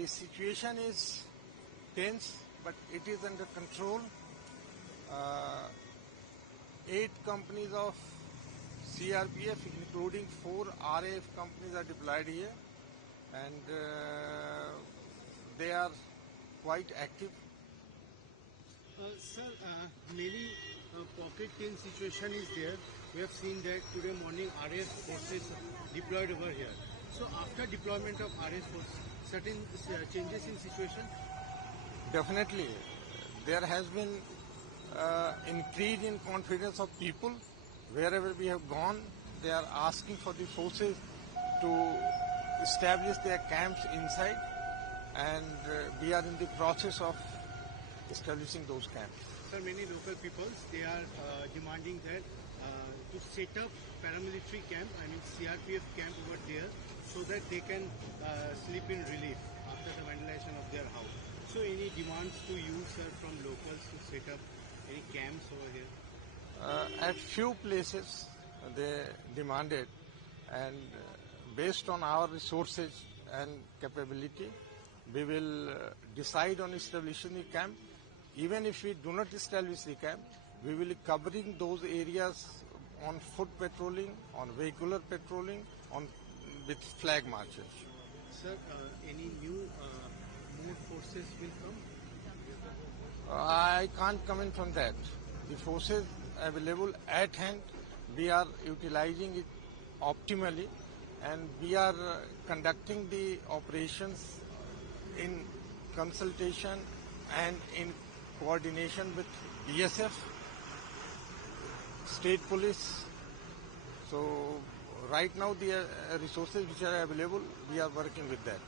The situation is tense, but it is under control. 8 companies of CRPF, including 4 RAF companies, are deployed here, and they are quite active. Sir, many pocket team situation is there. We have seen that today morning RAF forces deployed over here. So after deployment of RAF force, certain changes in situation? Definitely, there has been increase in confidence of people. Wherever we have gone, they are asking for the forces to establish their camps inside, and we are in the process of establishing those camps. Sir, many local peoples, they are demanding that to set up paramilitary camp, I mean CRPF camp over there, so that they can sleep in relief after the vandalization of their house. So any demands to you, sir, from locals to set up any camps over here? At few places they demanded, and based on our resources and capability, we will decide on establishing the camp. Even if we do not establish the camp, we will be covering those areas on foot patrolling, on vehicular patrolling, with flag marches. Sir, any new more forces will come? I can't comment on that. The forces available at hand, we are utilizing it optimally, and we are conducting the operations in consultation and in coordination with BSF, state police. So right now the resources which are available, we are working with that.